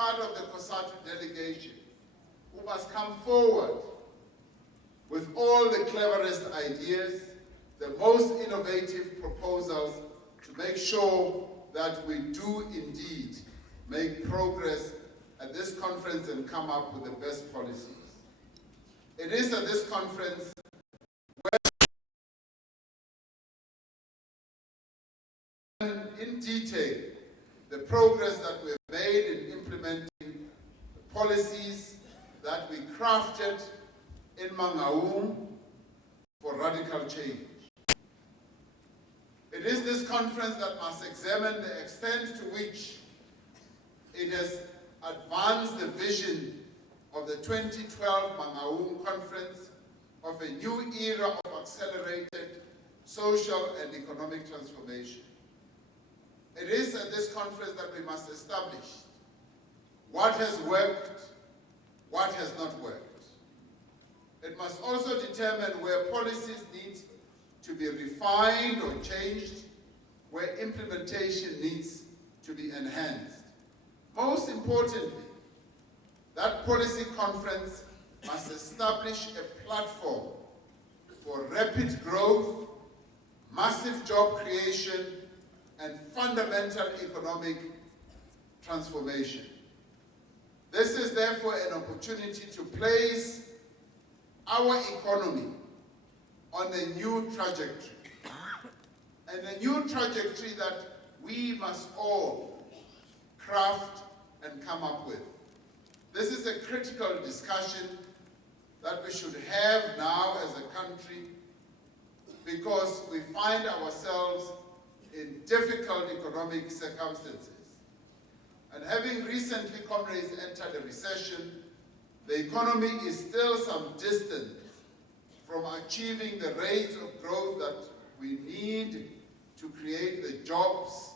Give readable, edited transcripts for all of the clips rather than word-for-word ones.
part of the COSATU delegation, who must come forward with all the cleverest ideas, the most innovative proposals to make sure that we do indeed make progress at this conference and come up with the best policies. It is at this conference where, in detail, the progress that we've made in implementing the policies that we crafted in NEHAWU for radical change. It is this conference that must examine the extent to which it has advanced the vision of the 2012 NEHAWU conference of a new era of accelerated social and economic transformation. It is at this conference that we must establish what has worked, what has not worked. It must also determine where policies need to be refined or changed, where implementation needs to be enhanced. Most importantly, that policy conference must establish a platform for rapid growth, massive job creation, and fundamental economic transformation. This is therefore an opportunity to place our economy on a new trajectory, and a new trajectory that we must all craft and come up with. This is a critical discussion that we should have now as a country, because we find ourselves in difficult economic circumstances. And having recently, comrades, entered a recession, the economy is still some distance from achieving the rates of growth that we need to create the jobs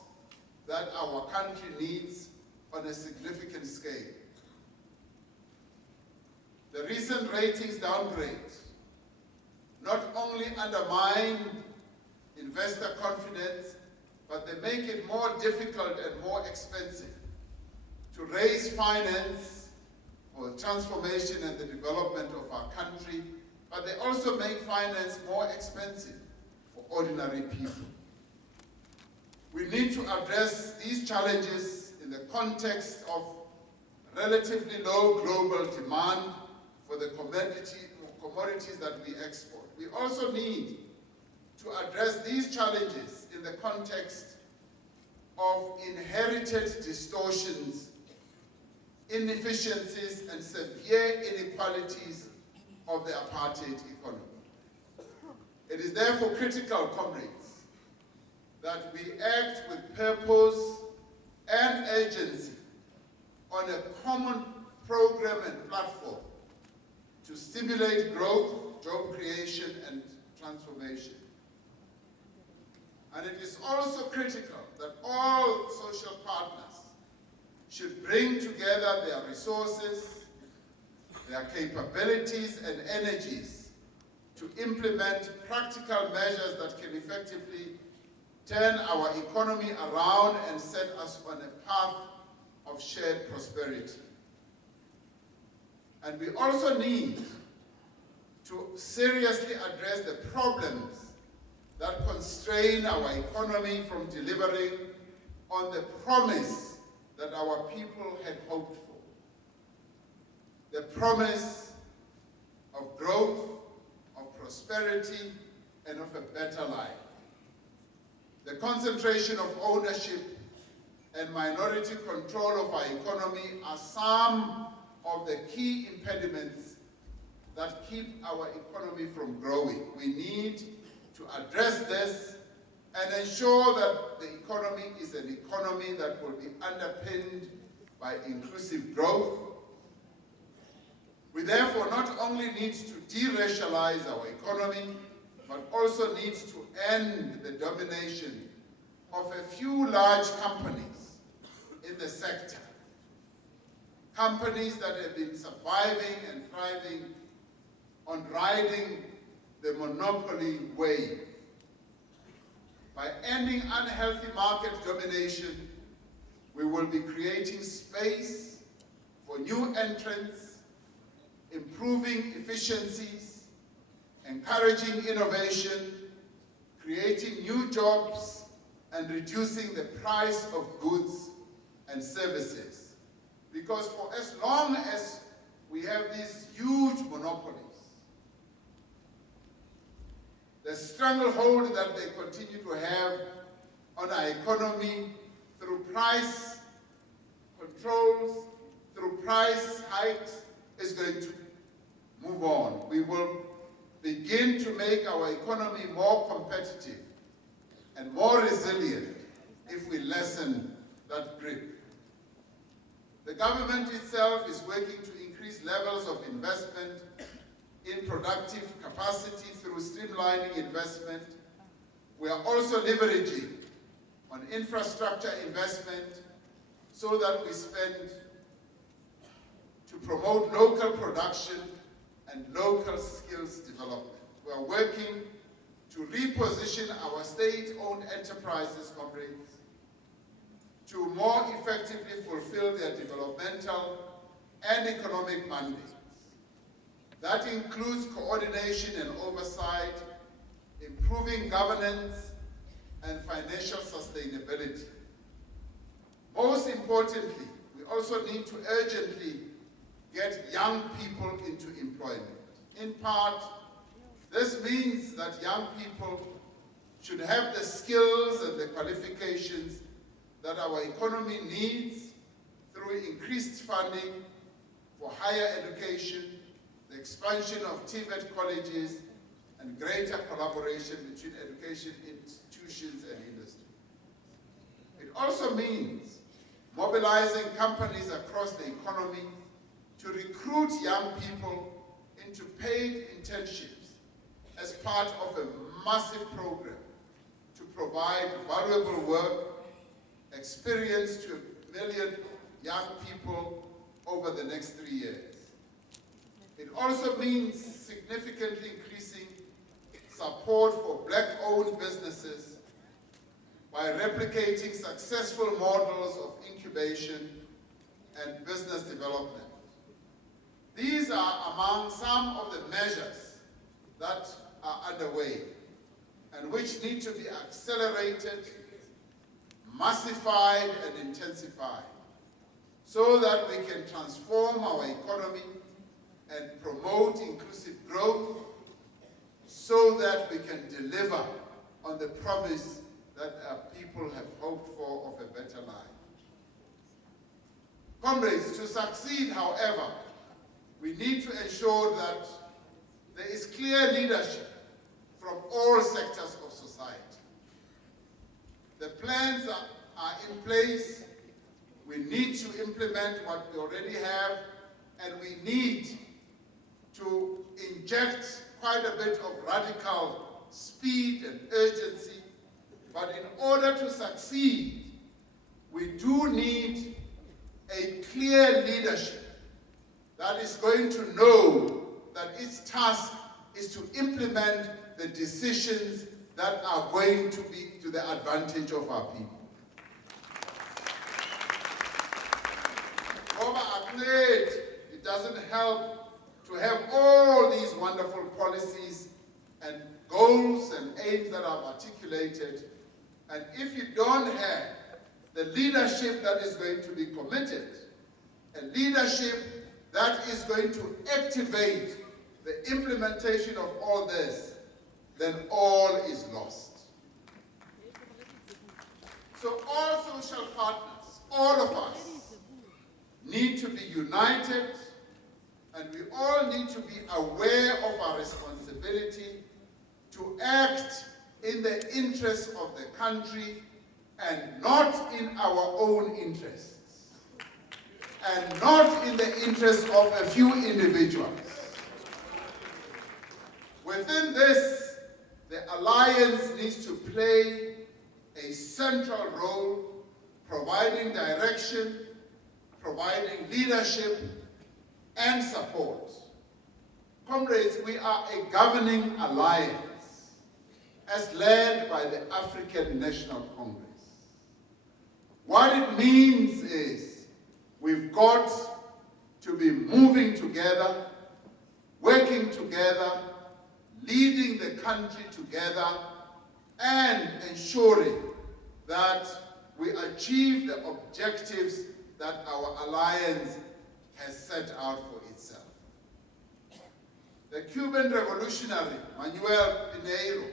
that our country needs on a significant scale. The recent ratings downgrade not only undermine investor confidence, but they make it more difficult and more expensive to raise finance for the transformation and the development of our country, but they also make finance more expensive for ordinary people. We need to address these challenges in the context of relatively low global demand for the commodities that we export. We also need to address these challenges in the context of inherited distortions, inefficiencies, and severe inequalities of the apartheid economy. It is therefore critical, comrades, that we act with purpose and urgency on a common program and platform to stimulate growth, job creation, and transformation. And it is also critical that all social partners should bring together their resources, their capabilities, and energies to implement practical measures that can effectively turn our economy around and set us on a path of shared prosperity. And we also need to seriously address the problems that constrain our economy from delivering on the promise that our people had hoped for. The promise of growth, of prosperity, and of a better life. The concentration of ownership and minority control of our economy are some of the key impediments that keep our economy from growing. We need to address this and ensure that the economy is an economy that will be underpinned by inclusive growth. We therefore not only need to de-racialize our economy, but also need to end the domination of a few large companies in the sector. Companies that have been surviving and thriving on riding the monopoly wave. By ending unhealthy market domination, we will be creating space for new entrants, improving efficiencies, encouraging innovation, creating new jobs, and reducing the price of goods and services. Because for as long as we have these huge monopolies, the stranglehold that they continue to have on our economy through price controls, through price hikes, is going to move on. We will begin to make our economy more competitive and more resilient if we lessen that grip. The government itself is working to increase levels of investment in productive capacity through streamlining investment. We are also leveraging on infrastructure investment so that we spend to promote local production and local skills development. We are working to reposition our state-owned enterprises, comrades, to more effectively fulfill their developmental and economic mandates. That includes coordination and oversight, improving governance, and financial sustainability. Most importantly, we also need to urgently get young people into employment. In part, this means that young people should have the skills and the qualifications that our economy needs through increased funding for higher education, the expansion of TVET colleges, and greater collaboration between education institutions and industry. It also means mobilizing companies across the economy to recruit young people into paid internships as part of a massive program to provide valuable work, experience to 1 million young people over the next 3 years. It also means significantly increasing support for Black-owned businesses by replicating successful models of incubation and business development. These are among some of the measures that are underway and which need to be accelerated, massified, and intensified so that we can transform our economy and promote inclusive growth so that we can deliver on the promise that our people have hoped for of a better life. Comrades, to succeed, however, we need to ensure that there is clear leadership from all sectors of society. The plans are in place. We need to implement what we already have, and we need to inject quite a bit of radical speed and urgency. But in order to succeed, we do need a clear leadership that is going to know that its task is to implement the decisions that are going to be to the advantage of our people. It doesn't help to have all these wonderful policies and goals and aims that are articulated, and if you don't have the leadership that is going to be committed, a leadership that is going to activate the implementation of all this, then all is lost. So all social partners, all of us, need to be united, and we all need to be aware of our responsibility to act in the interests of the country and not in our own interests, and not in the interests of a few individuals. Within this, the Alliance needs to play a central role, providing direction, providing leadership and support. Comrades, we are a governing alliance as led by the African National Congress. What it means is we've got to be moving together, working together, leading the country together, and ensuring that we achieve the objectives that our alliance has set out for itself. The Cuban revolutionary Manuel Pinheiro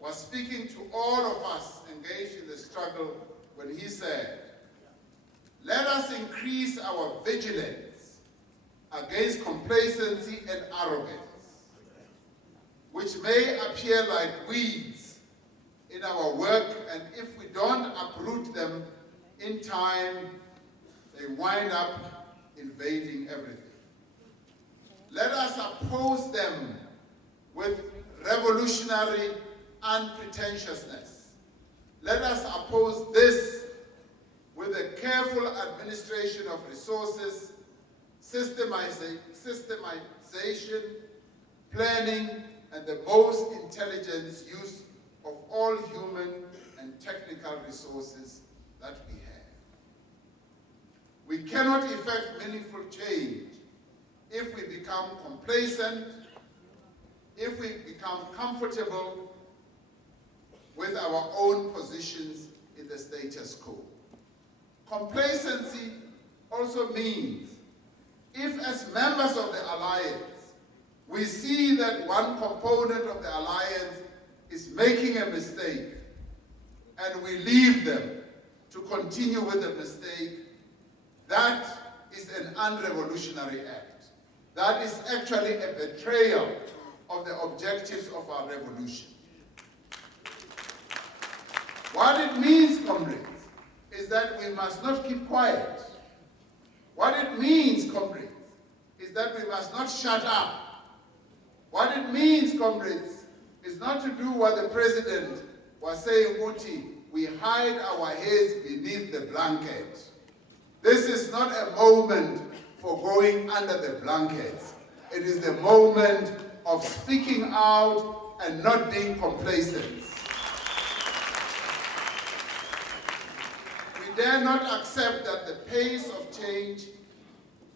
was speaking to all of us engaged in the struggle when he said, "Let us increase our vigilance against complacency and arrogance, which may appear like weeds in our work, and if we don't uproot them in time, they wind up invading everything. Let us oppose them with revolutionary unpretentiousness. Let us oppose this with a careful administration of resources, systemization, planning, and the most intelligent use of all human and technical resources that we have. We cannot effect meaningful change if we become complacent, if we become comfortable with our own positions in the status quo. Complacency also means if, as members of the alliance, we see that one component of the alliance is making a mistake and we leave them to continue with the mistake, that is an unrevolutionary act. That is actually a betrayal of the objectives of our revolution. What it means, comrades, is that we must not keep quiet. What it means, comrades, is that we must not shut up. What it means, comrades, is not to do what the president was saying, Uti, we hide our heads beneath the blanket. This is not a moment for going under the blankets. It is the moment of speaking out and not being complacent. We dare not accept that the pace of change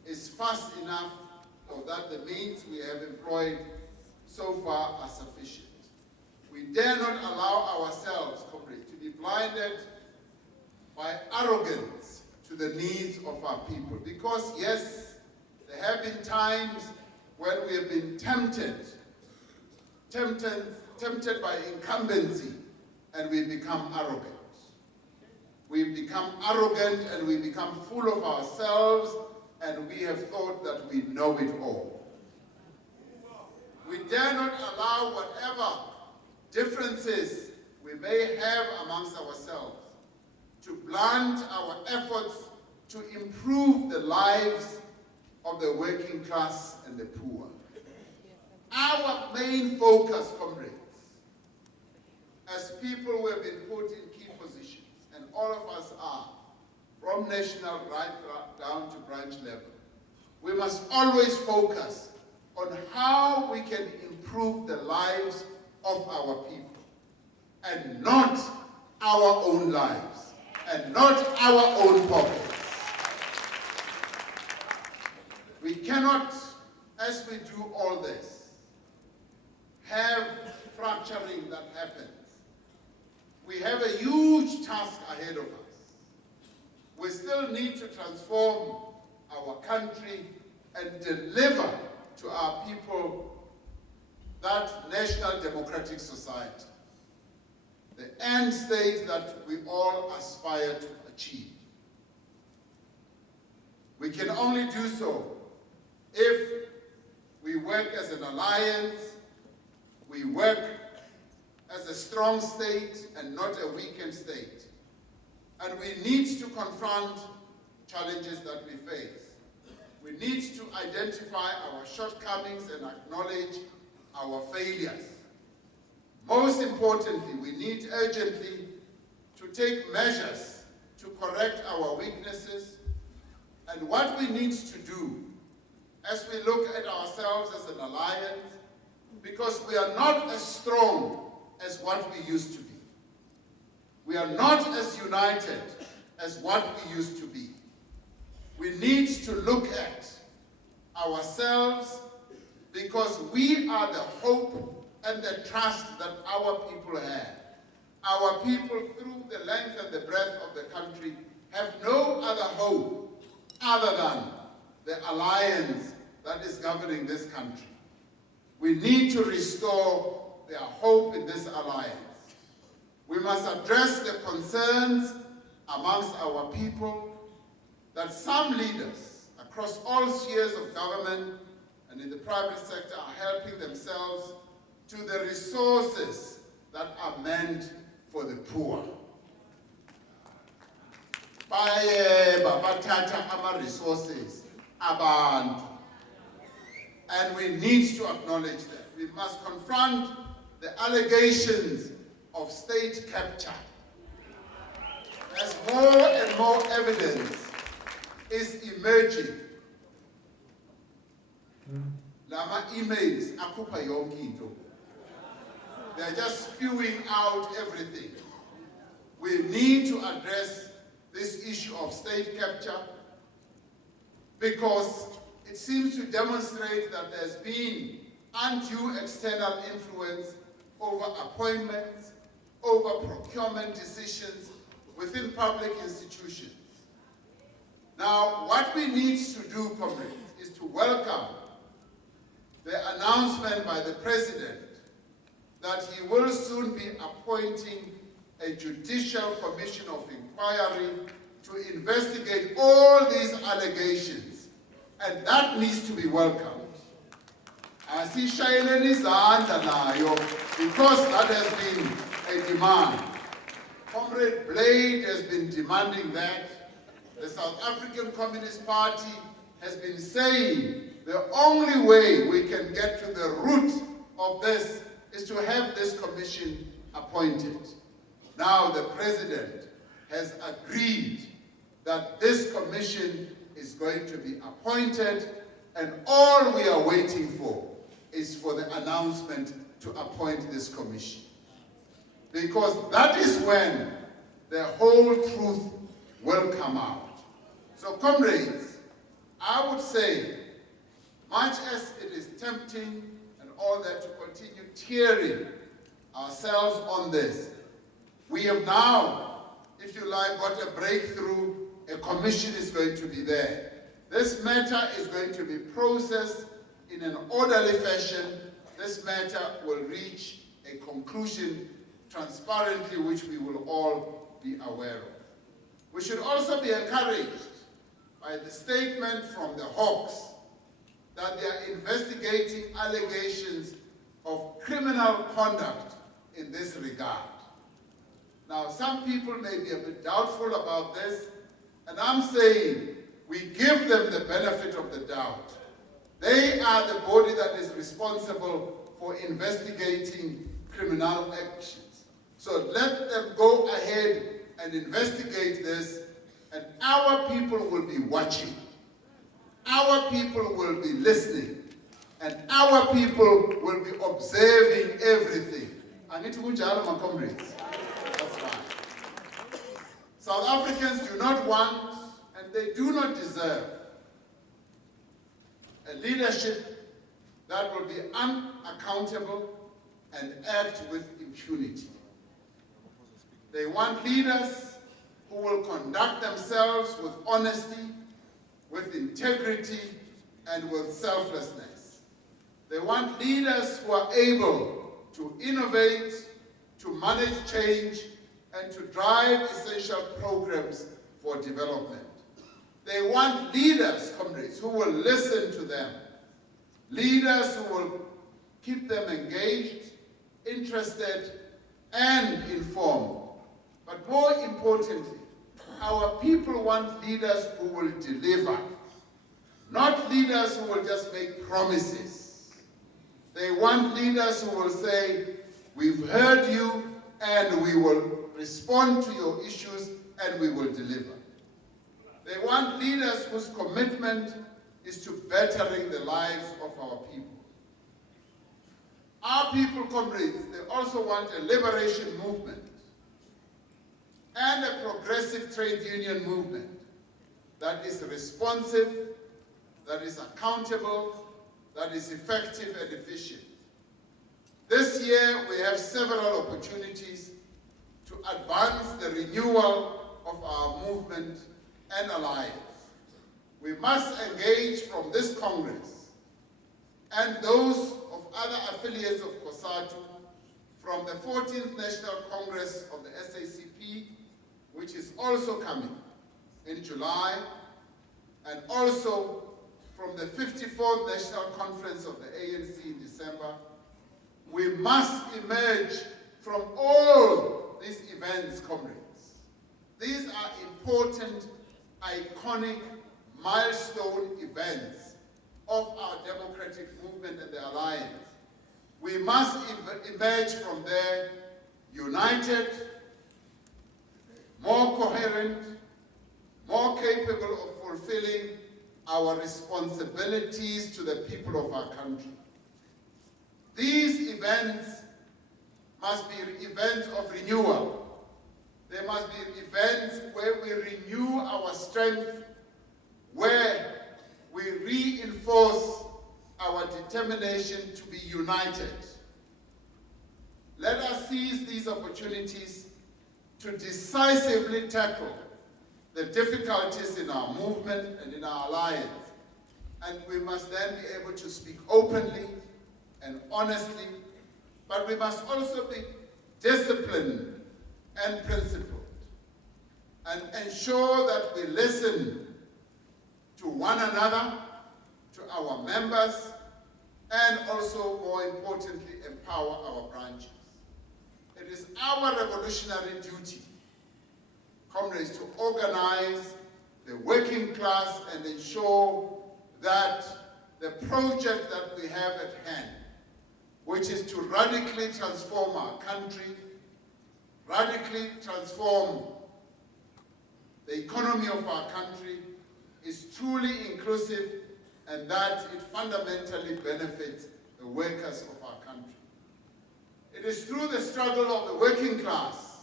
is fast enough or that the means we have employed so far are sufficient. We dare not allow ourselves, comrades, to be blinded by arrogance to the needs of our people. Because yes, there have been times when we have been tempted by incumbency, and we become arrogant. We become arrogant and we become full of ourselves, and we have thought that we know it all. We dare not allow whatever differences we may have amongst ourselves to blunt our efforts to improve the lives of the working class and the poor. Our main focus, comrades, as people who have been put in key positions, and all of us are, from national right down to branch level, we must always focus on how we can improve the lives of our people, and not our own lives, and not our own pockets. We cannot, as we do all this, have fracturing that happens. We have a huge task ahead of us. We still need to transform our country and deliver to our people that national democratic society, the end state that we all aspire to achieve. We can only do so if we work as an alliance, we work as a strong state and not a weakened state. And we need to confront challenges that we face. We need to identify our shortcomings and acknowledge our failures. Most importantly, we need urgently to take measures to correct our weaknesses. And what we need to do as we look at ourselves as an alliance, because we are not as strong as what we used to be. We are not as united as what we used to be. We need to look at ourselves because we are the hope and the trust that our people have. Our people, through the length and the breadth of the country, have no other hope other than the alliance that is governing this country. We need to restore their hope in this alliance. We must address the concerns amongst our people that some leaders across all spheres of government and in the private sector are helping themselves to the resources that are meant for the poor. Babathatha ama-resources abantu. And we need to acknowledge that. We must confront the allegations of state capture. As more and more evidence is emerging, lama emails akhupha yonke into. They're just spewing out everything. We need to address this issue of state capture because it seems to demonstrate that there's been undue external influence over appointments, over procurement decisions within public institutions. Now, what we need to do, comrades, is to welcome the announcement by the President that he will soon be appointing a judicial commission of inquiry to investigate all these allegations, and that needs to be welcomed. Asishayeleni izandla nayo, because that has been a demand. Comrade Blade has been demanding that. The South African Communist Party has been saying the only way we can get to the root of this is to have this commission appointed. Now the President has agreed that this commission is going to be appointed, and all we are waiting for is for the announcement to appoint this commission. Because that is when the whole truth will come out. So comrades, I would say, much as it is tempting and all that to continue tearing ourselves on this, we have now, if you like, got a breakthrough. A commission is going to be there. This matter is going to be processed in an orderly fashion. This matter will reach a conclusion transparently, which we will all be aware of. We should also be encouraged by the statement from the Hawks that they are investigating allegations of criminal conduct in this regard. Now, some people may be a bit doubtful about this, and I'm saying we give them the benefit of the doubt. They are the body that is responsible for investigating criminal actions. So let them go ahead and investigate this, and our people will be watching. Our people will be listening, and our people will be observing everything. I need to go to my comrades. That's fine. South Africans do not want, and they do not deserve, a leadership that will be unaccountable and act with impunity. They want leaders who will conduct themselves with honesty, with integrity, and with selflessness. They want leaders who are able to innovate, to manage change, and to drive essential programs for development. They want leaders, comrades, who will listen to them. Leaders who will keep them engaged, interested, and informed. But more importantly, our people want leaders who will deliver, not leaders who will just make promises. They want leaders who will say, we've heard you and we will respond to your issues and we will deliver. They want leaders whose commitment is to bettering the lives of our people. Our people, comrades, they also want a liberation movement and a progressive trade union movement that is responsive, that is accountable, that is effective and efficient. This year, we have several opportunities to advance the renewal of our movement and alliance. We must engage from this Congress and those of other affiliates of COSATU from the 14th National Congress of the SACP, which is also coming in July, and also from the 54th National Conference of the ANC in December. We must emerge from all these events, comrades. These are important, iconic, milestone events of our democratic movement and the alliance. We must emerge from there united, more coherent, more capable of fulfilling our responsibilities to the people of our country. These events must be events of renewal. They must be events where we renew our strength, where we reinforce our determination to be united. Let us seize these opportunities to decisively tackle the difficulties in our movement and in our alliance. And we must then be able to speak openly and honestly, but we must also be disciplined and principled and ensure that we listen to one another, to our members, and also, more importantly, empower our branches. It is our revolutionary duty, comrades, to organize the working class and ensure that the project that we have at hand, which is to radically transform our country, radically transform the economy of our country, is truly inclusive, and that it fundamentally benefits the workers of our country. It is through the struggle of the working class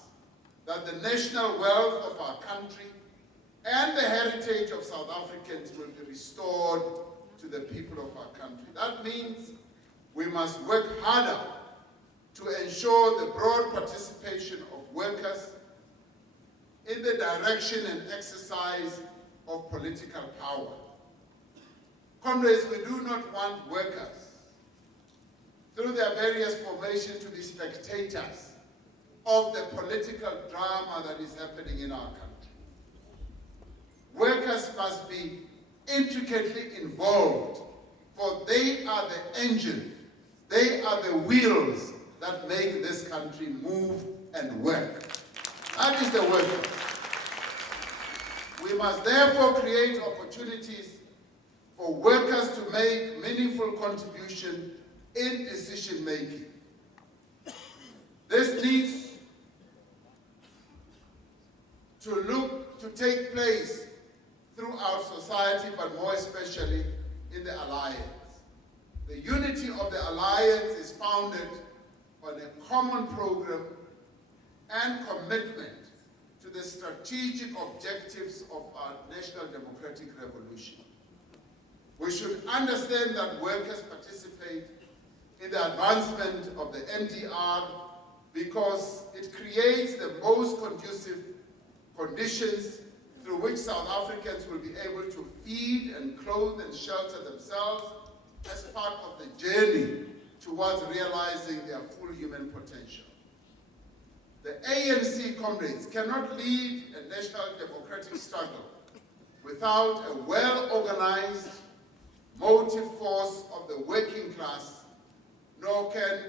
that the national wealth of our country and the heritage of South Africans will be restored to the people of our country. That means we must work harder to ensure the broad participation of workers in the direction and exercise of political power. Comrades, we do not want workers, through their various formations, to be spectators of the political drama that is happening in our country. Workers must be intricately involved, for they are the engine, they are the wheels that make this country move and work. That is the workers. We must therefore create opportunities for workers to make meaningful contribution in decision making. This needs to take place throughout society, but more especially in the alliance. The unity of the alliance is founded on a common program and commitment to the strategic objectives of our national democratic revolution. We should understand that workers participate in the advancement of the NDR because it creates the most conducive conditions through which South Africans will be able to feed and clothe and shelter themselves as part of the journey towards realizing their full human potential. The ANC, comrades, cannot lead a national democratic struggle without a well-organized motive force of the working class, nor can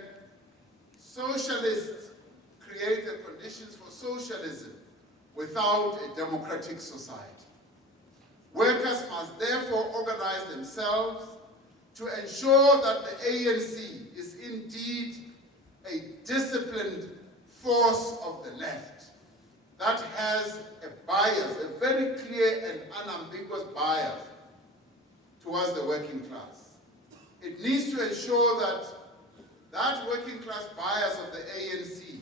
socialists create the conditions for socialism without a democratic society. Workers must therefore organize themselves to ensure that the ANC is indeed a disciplined force of the left that has a bias, a very clear and unambiguous bias towards the working class. It needs to ensure that that working class bias of the ANC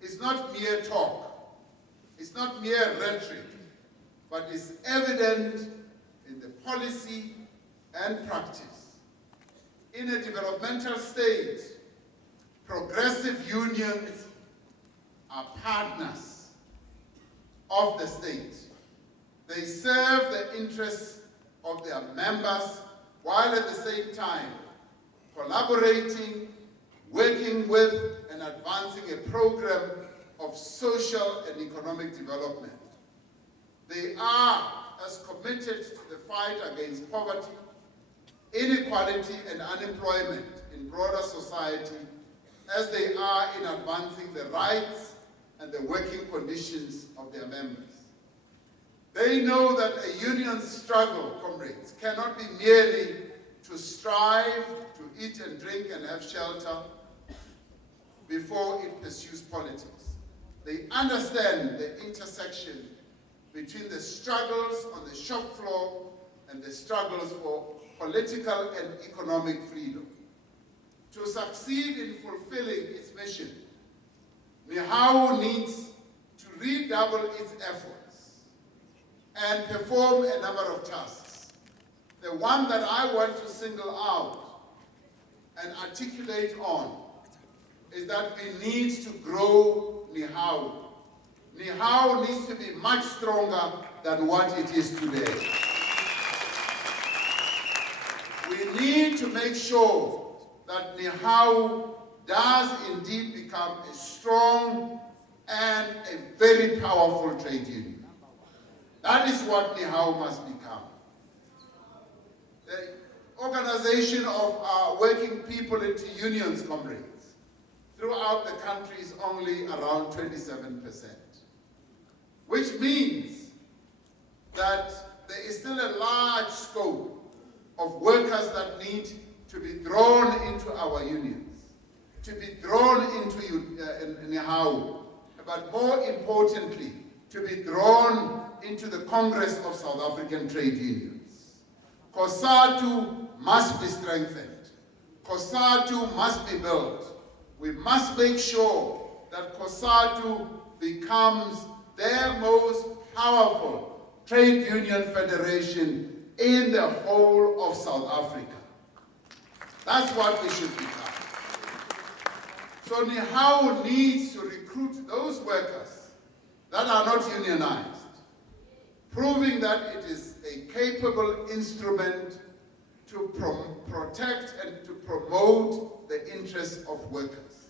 is not mere talk, it's not mere rhetoric, but is evident in the policy and practice. In a developmental state, progressive unions are partners of the state. They serve the interests of their members while at the same time collaborating, working with, and advancing a program of social and economic development. They are as committed to the fight against poverty, inequality, and unemployment in broader society as they are in advancing the rights and the working conditions of their members. They know that a union's struggle, comrades, cannot be merely to strive to eat and drink and have shelter before it pursues politics. They understand the intersection between the struggles on the shop floor and the struggles for political and economic freedom. To succeed in fulfilling its mission, NEHAWU needs to redouble its efforts and perform a number of tasks. The one that I want to single out and articulate on is that we need to grow NEHAWU. NEHAWU needs to be much stronger than what it is today. We need to make sure that NEHAWU does indeed become a strong and a very powerful trade union. That is what NEHAWU must become. The organization of our working people into unions, comrades, throughout the country is only around 27%, which means that there is still a large scope of workers that need to be drawn into our unions, to be drawn into NEHAWU, but more importantly, to be drawn into the Congress of South African Trade Unions. COSATU must be strengthened. COSATU must be built. We must make sure that COSATU becomes their most powerful trade union federation in the whole of South Africa. That's what we should become. So NEHAWU needs to recruit those workers that are not unionized, proving that it is a capable instrument to protect and to promote the interests of workers.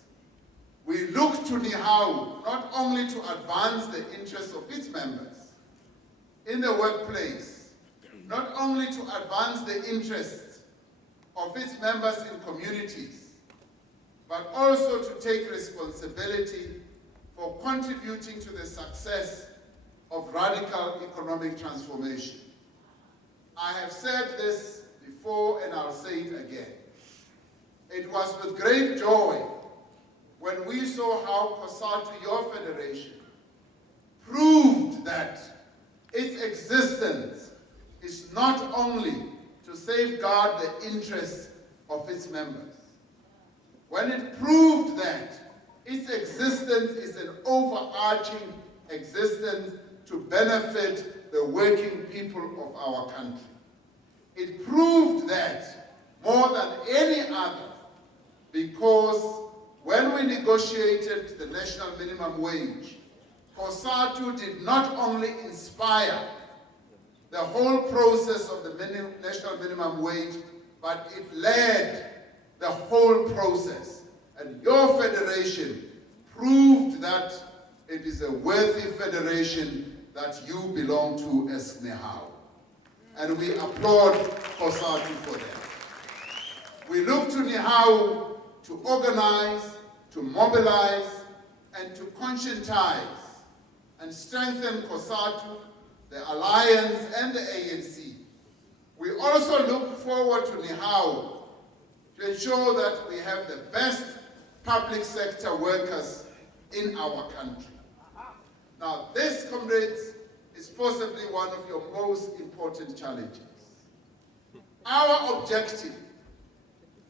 We look to NEHAWU not only to advance the interests of its members in the workplace, not only to advance the interests of its members in communities, but also to take responsibility for contributing to the success of radical economic transformation. I have said this before and I'll say it again. It was with great joy when we saw how COSATU, your federation, proved that its existence is not only to safeguard the interests of its members. When it proved that its existence is an overarching existence to benefit the working people of our country. It proved that more than any other, because when we negotiated the national minimum wage, COSATU did not only inspire the whole process of the national minimum wage, but it led the whole process. And your federation proved that it is a worthy federation that you belong to as NEHAWU. And we applaud COSATU for that. We look to NEHAWU to organize, to mobilize, and to conscientize and strengthen COSATU, the Alliance, and the ANC. We also look forward to NEHAWU to ensure that we have the best public sector workers in our country. Now, this, comrades, is possibly one of your most important challenges. Our objective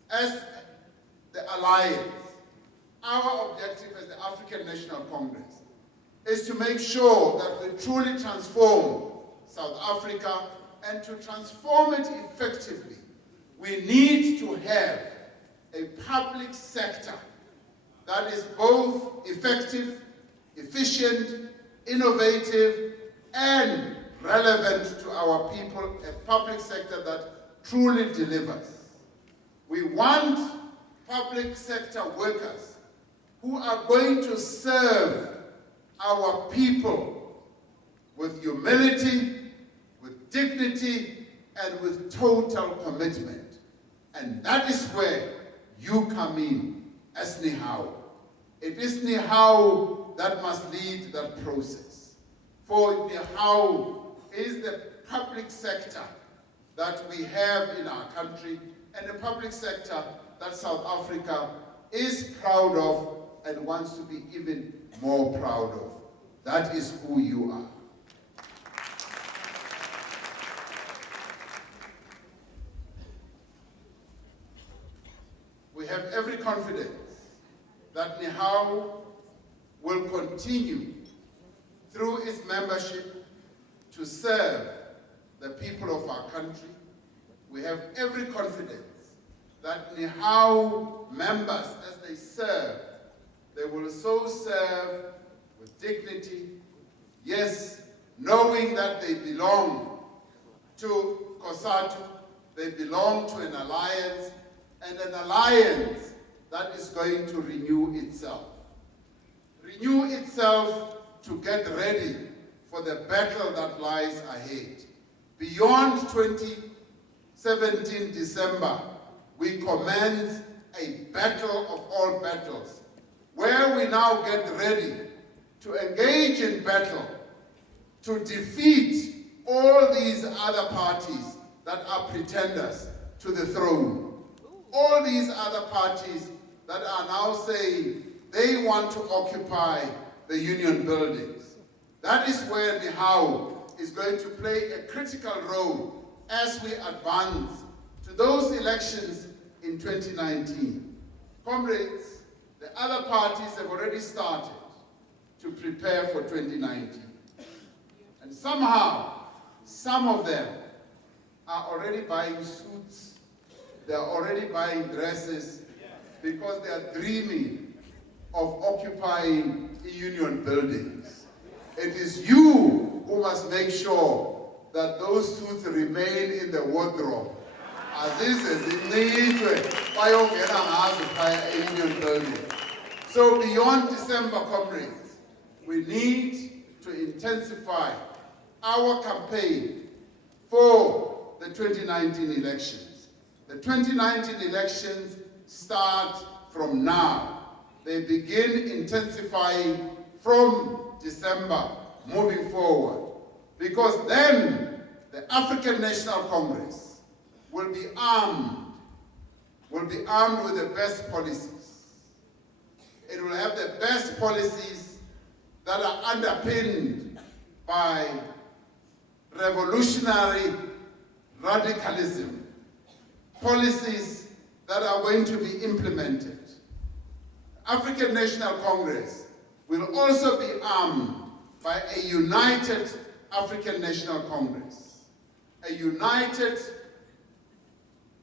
as the Alliance, our objective as the African National Congress, is to make sure that we truly transform South Africa, and to transform it effectively, we need to have a public sector that is both effective, efficient, innovative, and relevant to our people, a public sector that truly delivers. We want public sector workers who are going to serve our people with humility, with dignity, and with total commitment. And that is where you come in as NEHAWU. It is NEHAWU that must lead that process. For NEHAWU is the public sector that we have in our country, and the public sector that South Africa is proud of and wants to be even more proud of. That is who you are. We have every confidence that NEHAWU will continue through its membership to serve the people of our country. We have every confidence that NEHAWU members, as they serve, they will so serve with dignity, yes, knowing that they belong to COSATU, they belong to an alliance, and an alliance that is going to renew itself. Renew itself to get ready for the battle that lies ahead. Beyond 2017 December, we commence a battle of all battles, where we now get ready to engage in battle to defeat all these other parties that are pretenders to the throne. All these other parties that are now saying they want to occupy the union buildings. That is where NEHAWU is going to play a critical role as we advance to those elections in 2019. Comrades, the other parties have already started to prepare for 2019. And somehow, some of them are already buying suits, they are already buying dresses, because they are dreaming of occupying the union buildings. It is you who must make sure that those suits remain in the wardrobe. Union building. So beyond December, comrades, we need to intensify our campaign for the 2019 elections. The 2019 elections start from now. They begin intensifying from December moving forward. Because then the African National Congress will be armed with the best policies. It will have the best policies that are underpinned by revolutionary radicalism, policies that are going to be implemented. African National Congress will also be armed by a united African National Congress, a united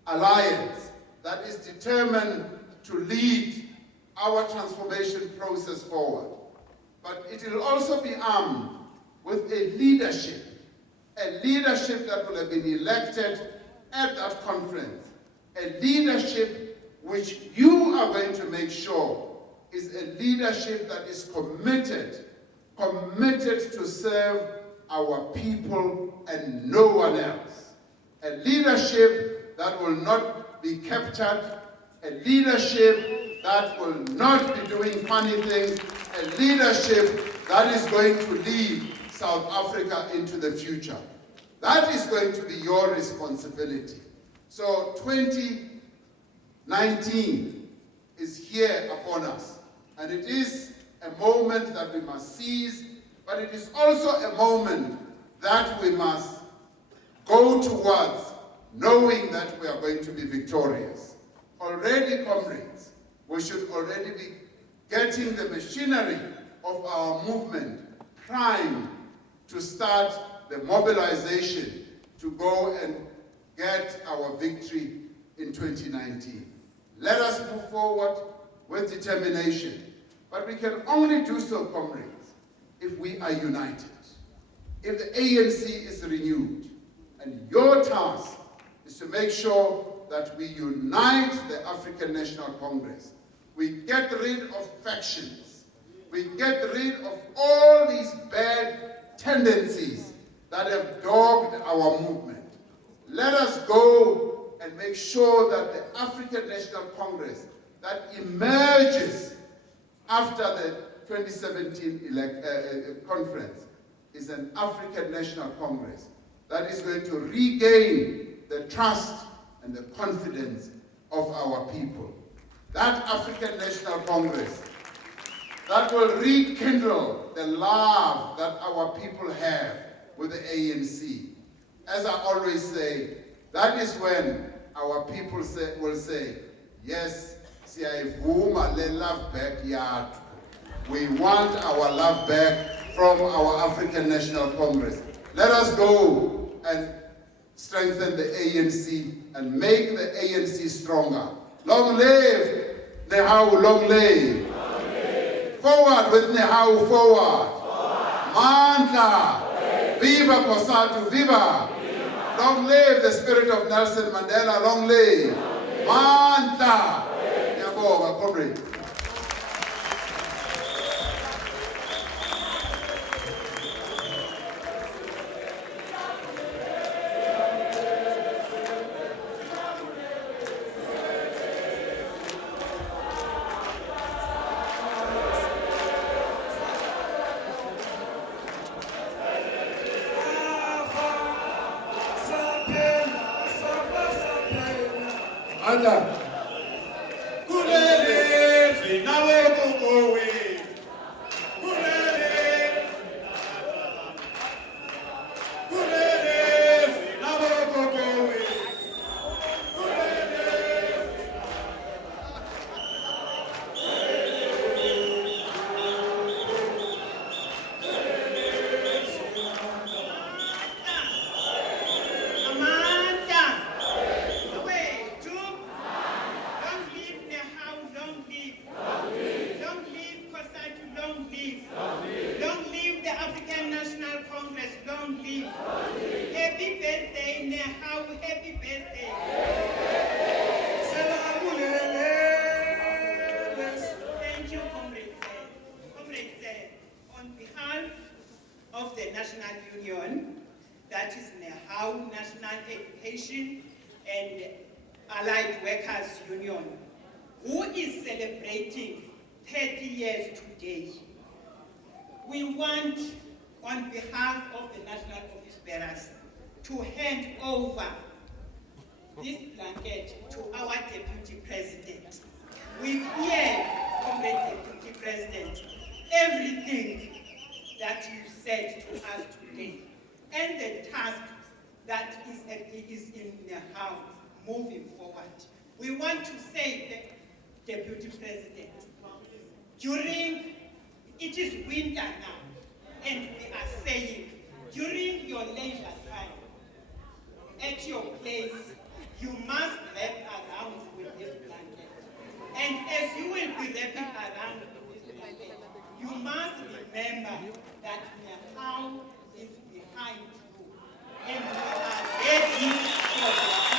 alliance that is determined to lead our transformation process forward. But it will also be armed with a leadership that will have been elected at that conference, a leadership which you are going to make sure is a leadership that is committed to serve our people and no one else. A leadership that will not be captured, a leadership that will not be doing funny things, a leadership that is going to lead South Africa into the future. That is going to be your responsibility. So 2019 is here upon us, and it is a moment that we must seize, but it is also a moment that we must go towards knowing that we are going to be victorious. Already, comrades, we should already be getting the machinery of our movement primed to start the mobilization to go and get our victory in 2019. Let us move forward with determination. But we can only do so, comrades, if we are united, if the ANC is renewed. And your task is to make sure that we unite the African National Congress. We get rid of factions. We get rid of all these bad tendencies that have dogged our movement. Let us go and make sure that the African National Congress that emerges after the 2017 conference is an African National Congress that is going to regain the trust and the confidence of our people. That African National Congress that will rekindle the love that our people have with the ANC. As I always say, that is when our people will say, yes, siyayivuma le love back yathu. We want our love back from our African National Congress. Let us go and strengthen the ANC and make the ANC stronger. Long live NEHAWU, long live. Forward with NEHAWU, forward. Mandla. Viva Kosatu, viva. Long live the spirit of Nelson Mandela, long live. Mandla. Ngiyabonga, comrade. Anda. Kulele finawe kukowe. Kulele. Kulele finawe kukowe. Kulele. Long live the African National Congress, long live. Happy birthday, NEHAWU, happy birthday. Thank you, Comrade. Comrade, on behalf of the National Union, that is NEHAWU, National Education and Allied Workers Union, who is celebrating 30 years today. We want, on behalf of the National Office Bearers, to hand over this blanket to our Deputy President. We hear, Comrade Deputy President, everything that you said to us today, and the task that is in NEHAWU moving forward. We want to say, the Deputy President, it is winter now, and we are saying, during your leisure time, at your place, you must wrap around with this blanket. And as you will be wrapping around with this blanket, you must remember that NEHAWU is behind you, and we are ready for the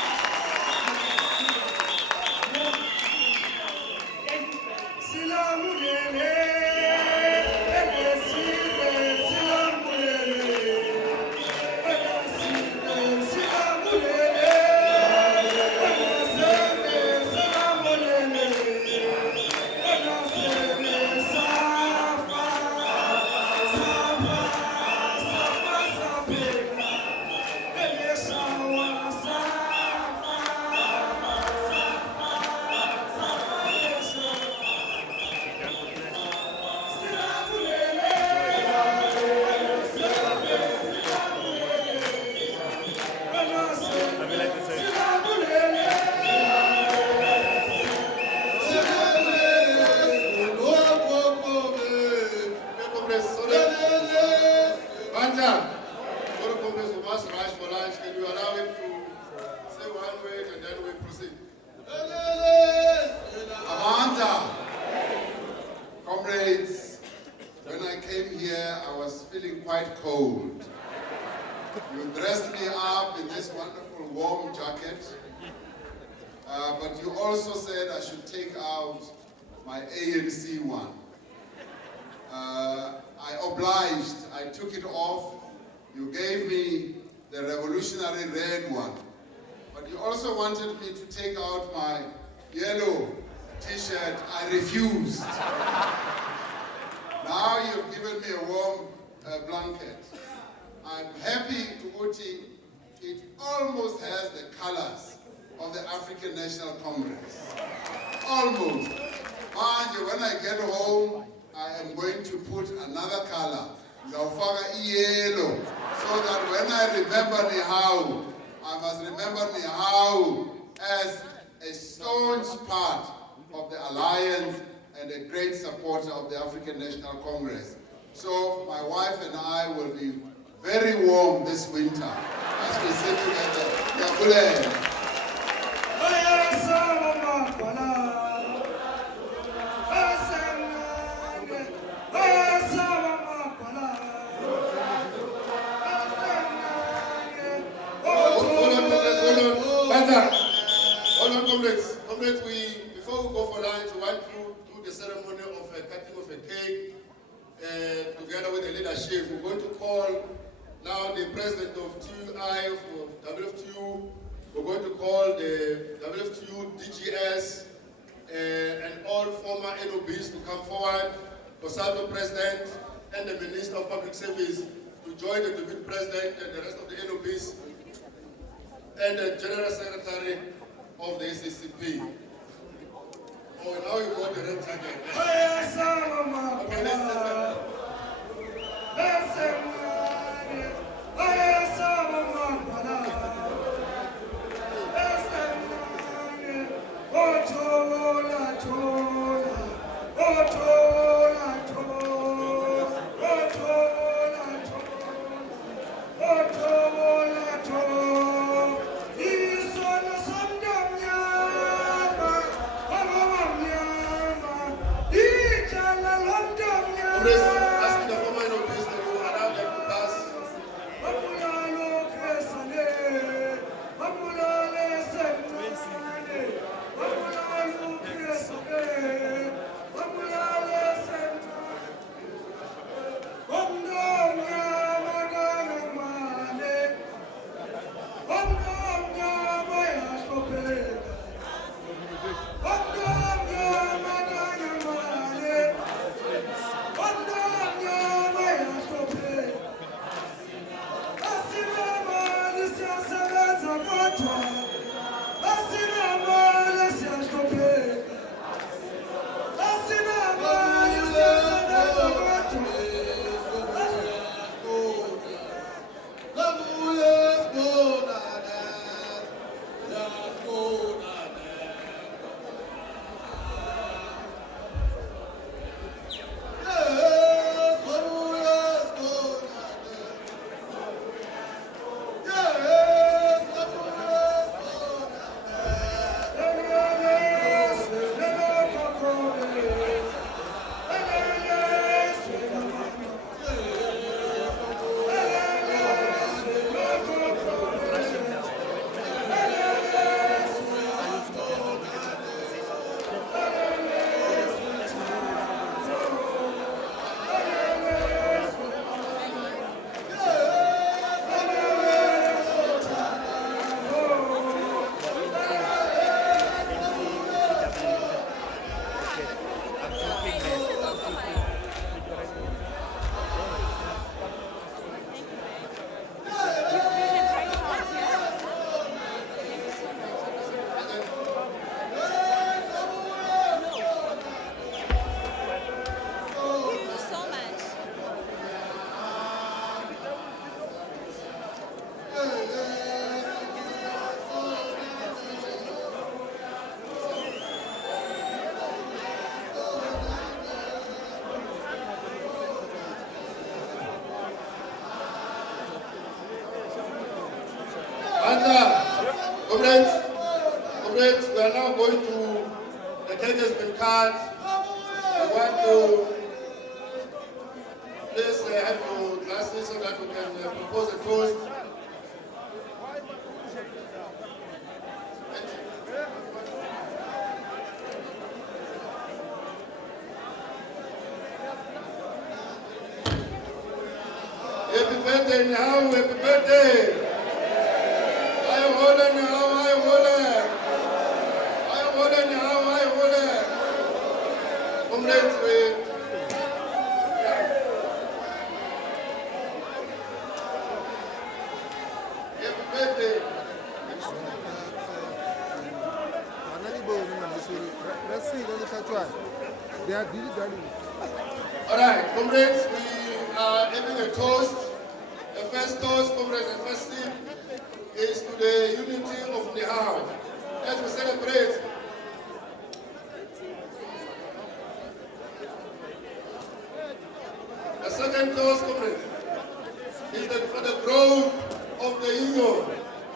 Amanda, comrades, when I came here, I was feeling quite cold. You dressed me up in this wonderful warm jacket, but you also said I should take out my ANC one. I obliged, I took it off. You gave me the revolutionary red one. But you also wanted me to take out my yellow t-shirt. I refused. Now you've given me a warm blanket. I'm happy, Uguti, it almost has the colors of the African National Congress. Almost. Mind you, when I get home, I am going to put another color, yellow, so that when I remember NEHAWU, I must remember NEHAWU as a staunch part of the alliance and a great supporter of the African National Congress. So my wife and I will be very warm this winter as we sit together. Hold on, comrades. Comrades, before we go for lunch, we want to do the ceremony of cutting of a cake together with the leadership. We're going to call now the president of TUI, of WFTU. We're going to call the WFTU DGS and all former NOBs to come forward, COSATU president and the Minister of Public Service to join the deputy president and the rest of the NOBs and the General Secretary of the ACCP. Oh, now you got the red target. Okay, asking the former NOBs to allow them to pass. Comrades, Comrades, we are now going to, the cake has been cut. We want to please have your glasses so that we can propose a toast. Happy birthday, NEHAWU, happy birthday. I hold it now, I hold it. I hold it now, I hold it. Comrades, happy birthday. They are really All right, comrades, we are having a toast. The first toast, comrades, the first sip is to the unity of NEHAWU. As we celebrate. The second toast, comrades, is for the growth of the union.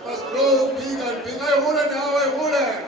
Must grow big and big. I hold it now, I hold it.